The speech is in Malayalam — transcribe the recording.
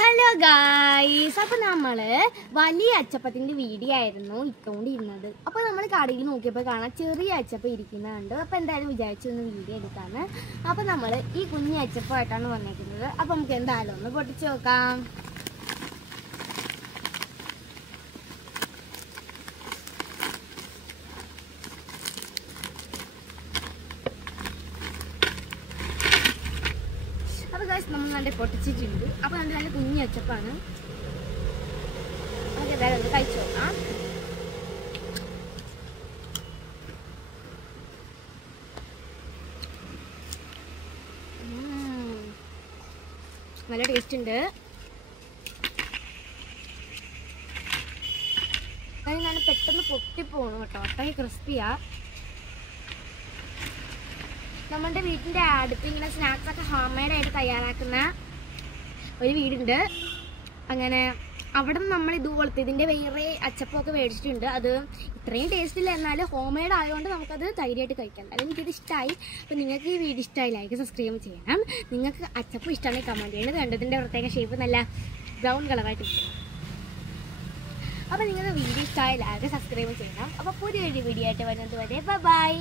ഹലോ ഗായ്സ്, അപ്പോൾ നമ്മൾ വലിയ അച്ചപ്പത്തിൻ്റെ വീഡിയോ ആയിരുന്നു ഇട്ടുകൊണ്ടിരുന്നത്. അപ്പോൾ നമ്മൾ കടയിൽ നോക്കിയപ്പോൾ കാണാം ചെറിയ അച്ചപ്പം ഇരിക്കുന്നുണ്ട്. അപ്പോൾ എന്തായാലും വിചാരിച്ചൊന്ന് വീഡിയോ എടുക്കാമെന്ന്. അപ്പോൾ നമ്മൾ ഈ കുഞ്ഞി അച്ചപ്പമായിട്ടാണ് വന്നിരിക്കുന്നത്. അപ്പോൾ നമുക്ക് എന്തായാലും ഒന്ന് പൊട്ടിച്ച് നോക്കാം. അപ്പോൾ ഗായ്സ് നമ്മൾ നല്ല പൊട്ടിച്ചിട്ടുണ്ട്. അപ്പോൾ നല്ല കുഞ്ഞി അച്ചപ്പാണ്. നമുക്ക് എന്തായാലും ഒന്ന് കഴിച്ചു നോക്കാം. നല്ല ടേസ്റ്റ് ഉണ്ട്. ഞാൻ പെട്ടെന്ന് പൊട്ടിപ്പോണു കേട്ടോ, അത്രയും ക്രിസ്പിയാ. നമ്മളുടെ വീട്ടിൻ്റെ അടുത്ത് ഇങ്ങനെ സ്നാക്സൊക്കെ ഹോം മെയ്ഡായിട്ട് തയ്യാറാക്കുന്ന ഒരു വീടുണ്ട്. അങ്ങനെ അവിടെ നിന്ന് നമ്മൾ ഇതുപോലത്തെ ഇതിൻ്റെ വേറെ അച്ചപ്പമൊക്കെ മേടിച്ചിട്ടുണ്ട്. അത് ഇത്രയും ടേസ്റ്റ് ഇല്ല, എന്നാലും ഹോം മെയ്ഡ് ആയതുകൊണ്ട് നമുക്കത് ധൈര്യമായിട്ട് കഴിക്കാം. എന്നാലും എനിക്കിത് ഇഷ്ടമായി. അപ്പോൾ നിങ്ങൾക്ക് ഈ വീഡിയോ ഇഷ്ടമായി ലൈക്ക് സബ്സ്ക്രൈബ് ചെയ്യണം. നിങ്ങൾക്ക് അച്ചപ്പം ഇഷ്ടമാണെങ്കിൽ കമൻറ്റ് ചെയ്യണം. കണ്ടതിൻ്റെ പ്രത്യേക ഷേപ്പ് നല്ല ബ്രൗൺ കളറായിട്ട് ഇരിക്കും. അപ്പോൾ നിങ്ങൾക്ക് വീഡിയോ ഇഷ്ടമായി ലൈക്ക് സബ്സ്ക്രൈബ് ചെയ്യണം. അപ്പോൾ പുതിയൊരു വീഡിയോ ആയിട്ട് വരുന്നത് വരെ ബൈ.